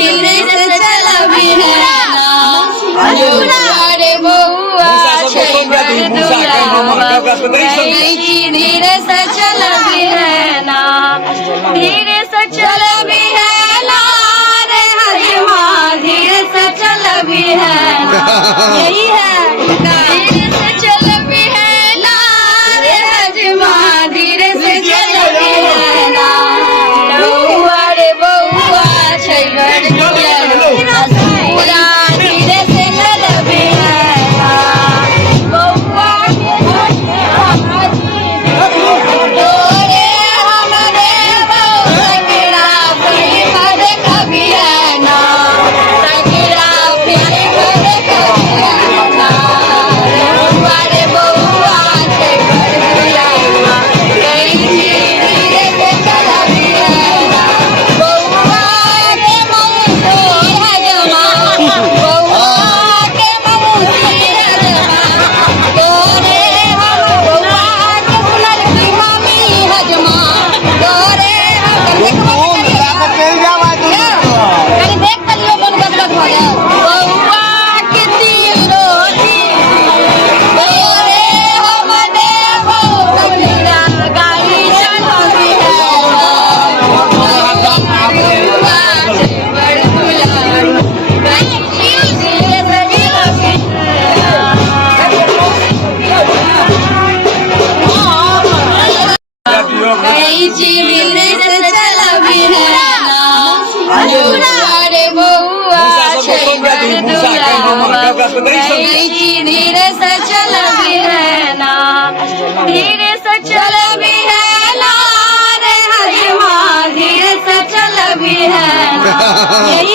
धीरे से चल भी है ना अरे बउआ धीरे से चल भी है ना धीरे से चल भी है ना रे हजमा धीरे से चल भी है ना यही है धीरे से चल भी है ना रे हजमा धीरे से चल भी है ना बउआ रे बउआ छैगर पूरा धीरे से चल भी है ना बउआ तोरे हमरे बउआ मेरा कोई मर कभी है ना सगरा प्यार कर कभी है ना बउआ रे बउआ छैगर बुलावा कहीं धीरे से चल भी है ना बउआ के मौसो हजमा बउआ के मौसी हजमा तोरे हम बउआ के बुलल की मम्मी हजमा तोरे कहीं देख कलियो कौन गदगद हो गया बउआ के तिल रोटी तोरे हम देबो कबीरा गाड़ी चलती है बउआ छैगर बुलावा कहीं धीरे से धीरे से चल भी है ना अरे बउआ छैगर दुलावा कहीं धीरे से चल भी है ना धीरे से चल भी है ना रे हजमा धीरे से चल भी है ना यही